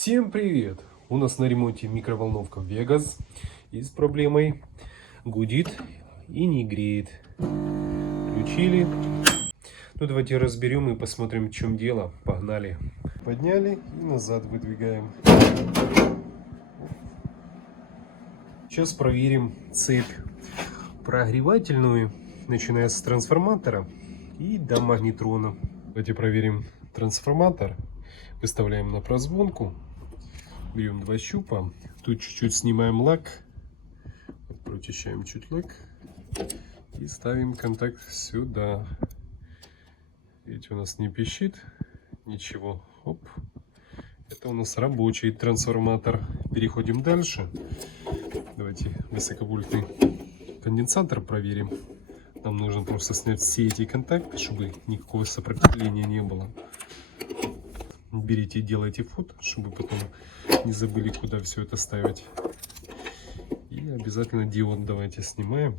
Всем привет! У нас на ремонте микроволновка Vegas и с проблемой гудит и не греет. Включили. Ну давайте разберем и посмотрим, в чем дело. Погнали. Подняли и назад выдвигаем. Сейчас проверим цепь прогревательную, начиная с трансформатора и до магнитрона. Давайте проверим трансформатор. Выставляем на прозвонку. Берем два щупа. Тут чуть-чуть снимаем лак. Прочищаем чуть лак. И ставим контакт сюда. Видите, у нас не пищит. Ничего. Оп. Это у нас рабочий трансформатор. Переходим дальше. Давайте высоковольтный конденсатор проверим. Нам нужно просто снять все эти контакты, чтобы никакого сопротивления не было. Берите и делайте фото, чтобы потом не забыли, куда все это ставить. И обязательно диод давайте снимаем.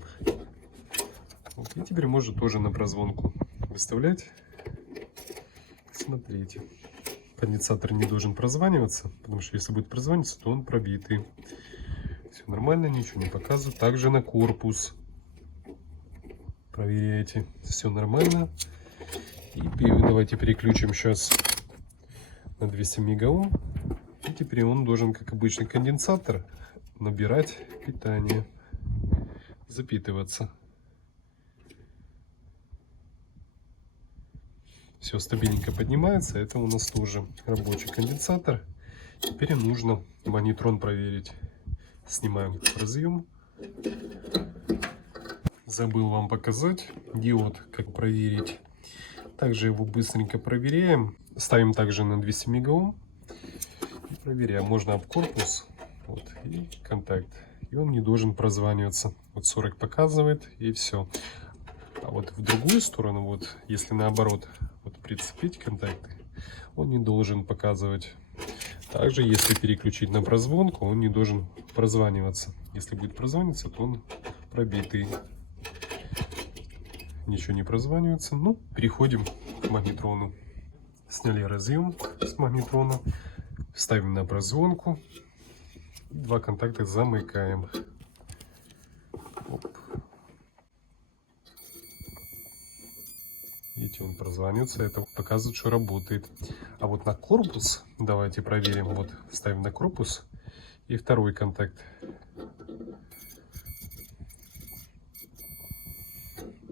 Вот. И теперь можно тоже на прозвонку выставлять. Смотрите. Конденсатор не должен прозваниваться, потому что если будет прозваниваться, то он пробитый. Все нормально, ничего не показывает. Также на корпус. Проверяйте. Все нормально. И давайте переключим сейчас на 200 мегаом. И теперь он должен, как обычный конденсатор, набирать питание, запитываться. Все стабильненько поднимается. Это у нас тоже рабочий конденсатор. Теперь нужно магнитрон проверить. Снимаем разъем. Забыл вам показать диод, как проверить. Также его быстренько проверяем. Ставим также на 200 мегаом. И проверяем. Можно об корпус. Вот, и контакт. И он не должен прозваниваться. Вот 40 показывает, и все. А вот в другую сторону, вот если наоборот, вот прицепить контакты, он не должен показывать. Также, если переключить на прозвонку, он не должен прозваниваться. Если будет прозваниваться, то он пробитый. Ничего не прозванивается. Ну, переходим к магнитрону. Сняли разъем с магнитрона. Ставим на прозвонку. Два контакта замыкаем. Оп. Видите, он прозванивается. Это показывает, что работает. А вот на корпус давайте проверим. Вот ставим на корпус. И второй контакт.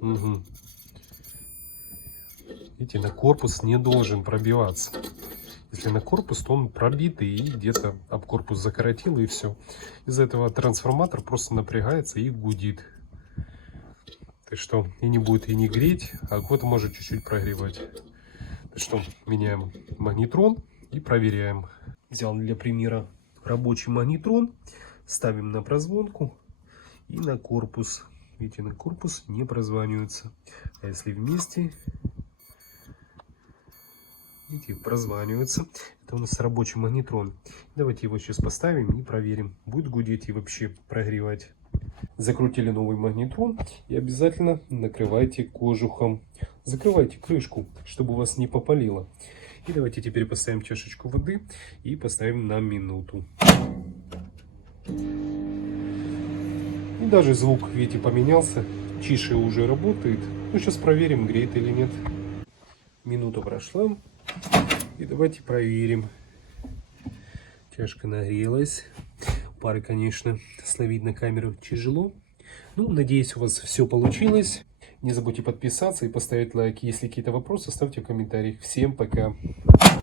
Угу. Видите, на корпус не должен пробиваться. Если на корпус, то он пробитый и где-то об корпус закоротил, и все. Из-за этого трансформатор просто напрягается и гудит. Так что и не будет и не греть, а кто-то может чуть-чуть прогревать. Так что меняем магнитрон и проверяем. Взял для примера рабочий магнитрон, ставим на прозвонку и на корпус. Видите, на корпус не прозванивается. А если вместе, видите, прозванивается. Это у нас рабочий магнитрон. Давайте его сейчас поставим и проверим, будет гудеть и вообще прогревать. Закрутили новый магнитрон и обязательно накрывайте кожухом. Закрывайте крышку, чтобы у вас не попалило. И давайте теперь поставим чашечку воды и поставим на минуту. И даже звук, видите, поменялся. Чише уже работает. Ну, сейчас проверим, греет или нет. Минута прошла. И давайте проверим. Чашка нагрелась. Пары, конечно, словить на камеру тяжело. Ну, надеюсь, у вас все получилось. Не забудьте подписаться и поставить лайк. Если какие-то вопросы, ставьте в комментариях. Всем пока!